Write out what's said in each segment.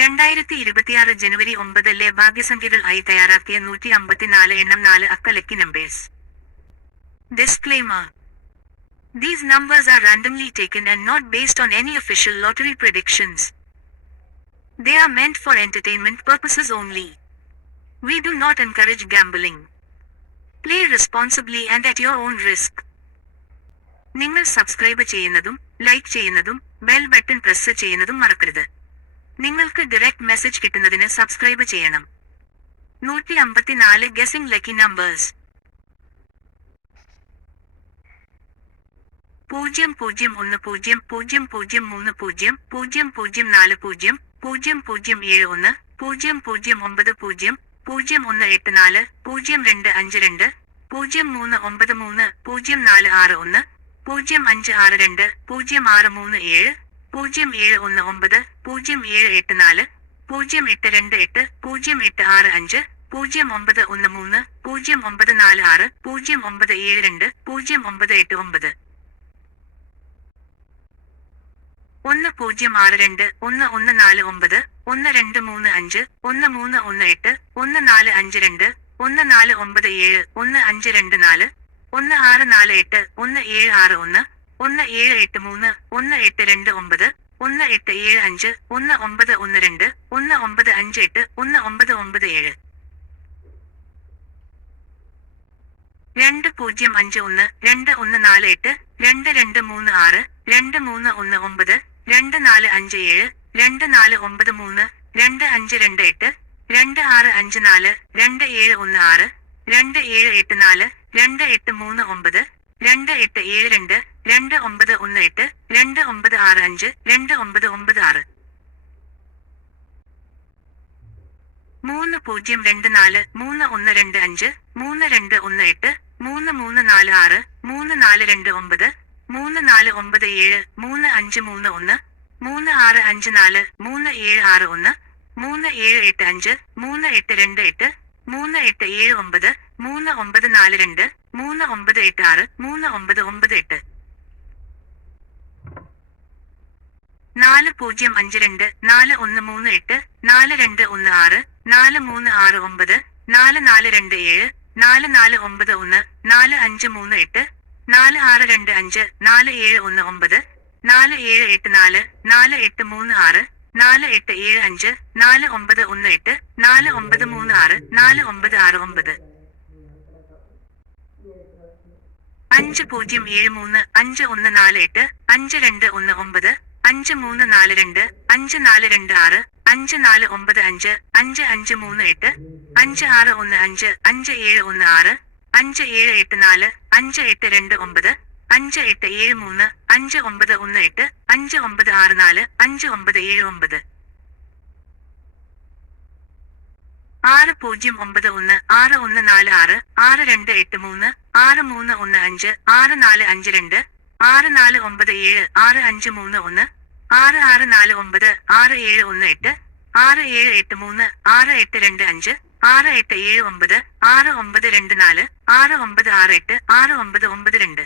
രണ്ടായിരത്തി ഇരുപത്തിയാറ് ജനുവരി ഒമ്പതിലെ ഭാഗ്യസംഖ്യകൾ ആയി തയ്യാറാക്കിയ നൂറ്റി അമ്പത്തിനാല് എണ്ണം നാല് അക്കലക്കി numbers disclaimer these numbers are randomly taken and not based on any official lottery predictions they are meant for entertainment purposes only we do not encourage gambling play responsibly and at your own risk നിങ്ങൾ subscribe ചെയ്യുന്നതും like ചെയ്യുന്നതും bell button press ചെയ്യുന്നതും മറക്കരുത്. നിങ്ങൾക്ക് direct message കിട്ടുന്നതിന് subscribe ചെയ്യണം. നൂറ്റി അമ്പത്തിനാല് ഗസിംഗ് ലക്കി നമ്പേഴ്സ് പൂജ്യം പൂജ്യം ഒന്ന് പൂജ്യം പൂജ്യം പൂജ്യം മൂന്ന് പൂജ്യം പൂജ്യം പൂജ്യം നാല് പൂജ്യം പൂജ്യം പൂജ്യം ഏഴ് ഒന്ന് പൂജ്യം പൂജ്യം ഒമ്പത് പൂജ്യം പൂജ്യം ഒന്ന് എട്ട് നാല് പൂജ്യം രണ്ട് അഞ്ച് രണ്ട് പൂജ്യം മൂന്ന് ഒമ്പത് മൂന്ന് പൂജ്യം നാല് ആറ് ഒന്ന് പൂജ്യം അഞ്ച് ആറ് രണ്ട് പൂജ്യം ആറ് മൂന്ന് ഏഴ് പൂജ്യം ഏഴ് ഒന്ന് ഒമ്പത് പൂജ്യം ഏഴ് എട്ട് നാല് പൂജ്യം എട്ട് രണ്ട് എട്ട് പൂജ്യം എട്ട് ആറ് അഞ്ച് പൂജ്യം ഒമ്പത് ഒന്ന് മൂന്ന് പൂജ്യം ഒമ്പത് നാല് ആറ് പൂജ്യം ഒമ്പത് ഏഴ് രണ്ട് പൂജ്യം ഒമ്പത് എട്ട് ഒമ്പത്. ഒന്ന് പൂജ്യം ആറ് രണ്ട് ഒന്ന് ഒന്ന് നാല് ഒമ്പത് ഒന്ന് രണ്ട് മൂന്ന് അഞ്ച് ഒന്ന് മൂന്ന് ഒന്ന് എട്ട് ഒന്ന് നാല് അഞ്ച് രണ്ട് ഒന്ന് നാല് ഒമ്പത് ഏഴ് ഒന്ന് അഞ്ച് രണ്ട് നാല് ഒന്ന് ആറ് നാല് എട്ട് ഒന്ന് ഏഴ് ആറ് ഒന്ന് ഒന്ന് ഏഴ് എട്ട് മൂന്ന് ഒന്ന് എട്ട് രണ്ട് ഒമ്പത് ഒന്ന് എട്ട് ഏഴ് അഞ്ച് ഒന്ന് ഒമ്പത് ഒന്ന് രണ്ട് ഒന്ന് ഒമ്പത് അഞ്ച് എട്ട് ഒന്ന് ഒമ്പത് ഒമ്പത് ഏഴ്. രണ്ട് പൂജ്യം അഞ്ച് ഒന്ന് രണ്ട് ഒന്ന് നാല് എട്ട് രണ്ട് രണ്ട് മൂന്ന് ആറ് രണ്ട് മൂന്ന് ഒന്ന് ഒമ്പത് രണ്ട് നാല് അഞ്ച് ഏഴ് രണ്ട് നാല് ഒമ്പത് മൂന്ന് രണ്ട് അഞ്ച് രണ്ട് എട്ട് രണ്ട് ആറ് അഞ്ച് നാല് രണ്ട് ഏഴ് ഒന്ന് ആറ് രണ്ട് ഏഴ് എട്ട് നാല് രണ്ട് എട്ട് മൂന്ന് ഒമ്പത് രണ്ട് എട്ട് ഏഴ് രണ്ട് രണ്ട് ഒമ്പത് ഒന്ന് എട്ട് രണ്ട് ഒമ്പത് ആറ് അഞ്ച് രണ്ട് ഒമ്പത് ഒമ്പത് ആറ്. മൂന്ന് പൂജ്യം രണ്ട് നാല് മൂന്ന് ഒന്ന് രണ്ട് അഞ്ച് മൂന്ന് രണ്ട് ഒന്ന് എട്ട് മൂന്ന് മൂന്ന് നാല് ആറ് മൂന്ന് നാല് രണ്ട് ഒമ്പത് മൂന്ന് നാല് ഒമ്പത് ഏഴ് മൂന്ന് അഞ്ച് മൂന്ന് ഒന്ന് മൂന്ന് ആറ് അഞ്ച് നാല് മൂന്ന് ഏഴ് ആറ് ഒന്ന് മൂന്ന് ഏഴ് എട്ട് അഞ്ച് മൂന്ന് എട്ട് രണ്ട് എട്ട് മൂന്ന് എട്ട് ഏഴ് ഒമ്പത് മൂന്ന് ഒമ്പത് നാല് രണ്ട് മൂന്ന് ഒമ്പത് എട്ട് ആറ് മൂന്ന് ഒമ്പത് ഒമ്പത് എട്ട്. നാല് പൂജ്യം അഞ്ച് രണ്ട് നാല് ഒന്ന് മൂന്ന് എട്ട് നാല് രണ്ട് ഒന്ന് ആറ് നാല് മൂന്ന് ആറ് ഒമ്പത് നാല് നാല് രണ്ട് ഏഴ് നാല് നാല് ഒമ്പത് ഒന്ന് നാല് അഞ്ച് മൂന്ന് എട്ട് നാല് ആറ് രണ്ട് അഞ്ച് നാല് ഏഴ് ഒന്ന് ഒമ്പത് നാല് ഏഴ് എട്ട് നാല് നാല് എട്ട് മൂന്ന് ആറ് നാല് എട്ട് ഏഴ് അഞ്ച് നാല് ഒമ്പത് ഒന്ന് എട്ട് നാല് ഒമ്പത് മൂന്ന് ആറ് നാല് ഒമ്പത് ആറ് ഒമ്പത്. അഞ്ച് പൂജ്യം ഏഴ് മൂന്ന് അഞ്ച് ഒന്ന് നാല് എട്ട് അഞ്ച് രണ്ട് ഒന്ന് ഒമ്പത് അഞ്ച് മൂന്ന് നാല് രണ്ട് അഞ്ച് നാല് രണ്ട് ആറ് അഞ്ച് നാല് ഒമ്പത് അഞ്ച് അഞ്ച് അഞ്ച് മൂന്ന് എട്ട് അഞ്ച് ആറ് ഒന്ന് അഞ്ച് അഞ്ച് ഏഴ് ഒന്ന് ആറ് അഞ്ച് ഏഴ് എട്ട് നാല് അഞ്ച് എട്ട് രണ്ട് ഒമ്പത് അഞ്ച് എട്ട് ഏഴ് മൂന്ന് അഞ്ച് ഒമ്പത് ഒന്ന് എട്ട് അഞ്ച് ഒമ്പത് ആറ് നാല് അഞ്ച് ഒമ്പത് ഏഴ് ഒമ്പത്. ആറ് പൂജ്യം ഒമ്പത് ഒന്ന് ആറ് ഒന്ന് നാല് ആറ് ആറ് രണ്ട് എട്ട് മൂന്ന് ആറ് മൂന്ന് ഒന്ന് അഞ്ച് ആറ് നാല് അഞ്ച് രണ്ട് ആറ് നാല് ഒമ്പത് ഏഴ് ആറ് അഞ്ച് മൂന്ന് ഒന്ന് ആറ് ആറ് നാല് ഒമ്പത് ആറ് ഏഴ് ഒന്ന് എട്ട് ആറ് ഏഴ് എട്ട് മൂന്ന് ആറ് എട്ട് രണ്ട് അഞ്ച് ആറ് എട്ട് ഏഴ് ഒമ്പത് ആറ് ഒമ്പത് രണ്ട് നാല് ആറ് ഒമ്പത് ആറ് എട്ട് ആറ് ഒമ്പത് ഒമ്പത് രണ്ട്.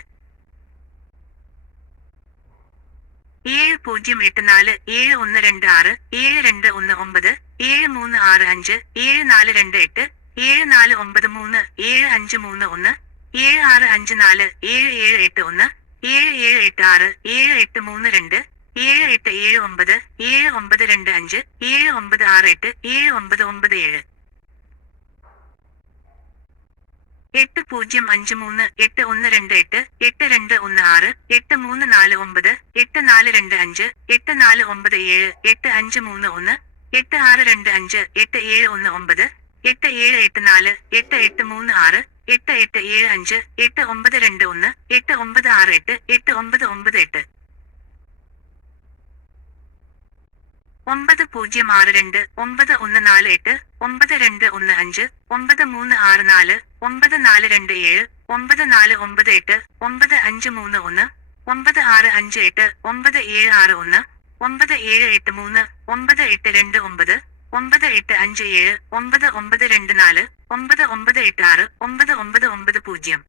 ഏഴ് പൂജ്യം എട്ട് നാല് ഏഴ് ഒന്ന് രണ്ട് ആറ് ഏഴ് രണ്ട് ഒന്ന് ഒമ്പത് ഏഴ് മൂന്ന് ആറ് അഞ്ച് ഏഴ് നാല് രണ്ട് എട്ട് ഏഴ് നാല് ഒമ്പത് മൂന്ന് ഏഴ് അഞ്ച് മൂന്ന് ഒന്ന് ഏഴ് ആറ് അഞ്ച് നാല് ഏഴ് ഏഴ് എട്ട് ഒന്ന് ഏഴ് ഏഴ് എട്ട് ആറ് ഏഴ് എട്ട് മൂന്ന് രണ്ട് ഏഴ് എട്ട് ഏഴ് ഒമ്പത് ഏഴ് ഒമ്പത് രണ്ട് അഞ്ച് ഏഴ് ഒമ്പത് ആറ് എട്ട് ഏഴ് ഒമ്പത് ഒമ്പത് ഏഴ്. എട്ട് പൂജ്യം അഞ്ച് മൂന്ന് എട്ട് ഒന്ന് രണ്ട് എട്ട് എട്ട് രണ്ട് ഒന്ന് ആറ് എട്ട് മൂന്ന് നാല് ഒമ്പത് എട്ട് നാല് രണ്ട് അഞ്ച് എട്ട് നാല് ഒമ്പത് ഏഴ് എട്ട് അഞ്ച് മൂന്ന് ഒന്ന് എട്ട് ആറ് രണ്ട് അഞ്ച് എട്ട് ഏഴ് ഒന്ന് ഒമ്പത് എട്ട് ഏഴ് എട്ട് നാല് എട്ട് എട്ട് മൂന്ന് ആറ് എട്ട് എട്ട് ഏഴ് അഞ്ച് എട്ട് ഒമ്പത് രണ്ട് ഒന്ന് എട്ട് ഒമ്പത് ആറ് എട്ട് എട്ട് ഒമ്പത് ഒമ്പത് എട്ട്. ഒമ്പത് പൂജ്യം ആറ് രണ്ട് ഒമ്പത് ഒന്ന് നാല് എട്ട് ഒമ്പത് രണ്ട് ഒന്ന് അഞ്ച് ഒമ്പത് മൂന്ന് ആറ് നാല് ഒമ്പത് നാല് രണ്ട് ഏഴ് ഒമ്പത് നാല് ഒമ്പത് എട്ട് ഒമ്പത് അഞ്ച് മൂന്ന് ഒന്ന് ഒമ്പത് ആറ് അഞ്ച് എട്ട് ഒമ്പത് ഏഴ് ആറ് ഒന്ന് ഒമ്പത് ഏഴ് എട്ട് മൂന്ന് ഒമ്പത് എട്ട് രണ്ട് ഒമ്പത് ഒമ്പത് എട്ട് അഞ്ച് ഏഴ് ഒമ്പത് ഒമ്പത് രണ്ട് നാല് ഒമ്പത് ഒമ്പത് എട്ട് ആറ് ഒമ്പത് ഒമ്പത് ഒമ്പത് പൂജ്യം.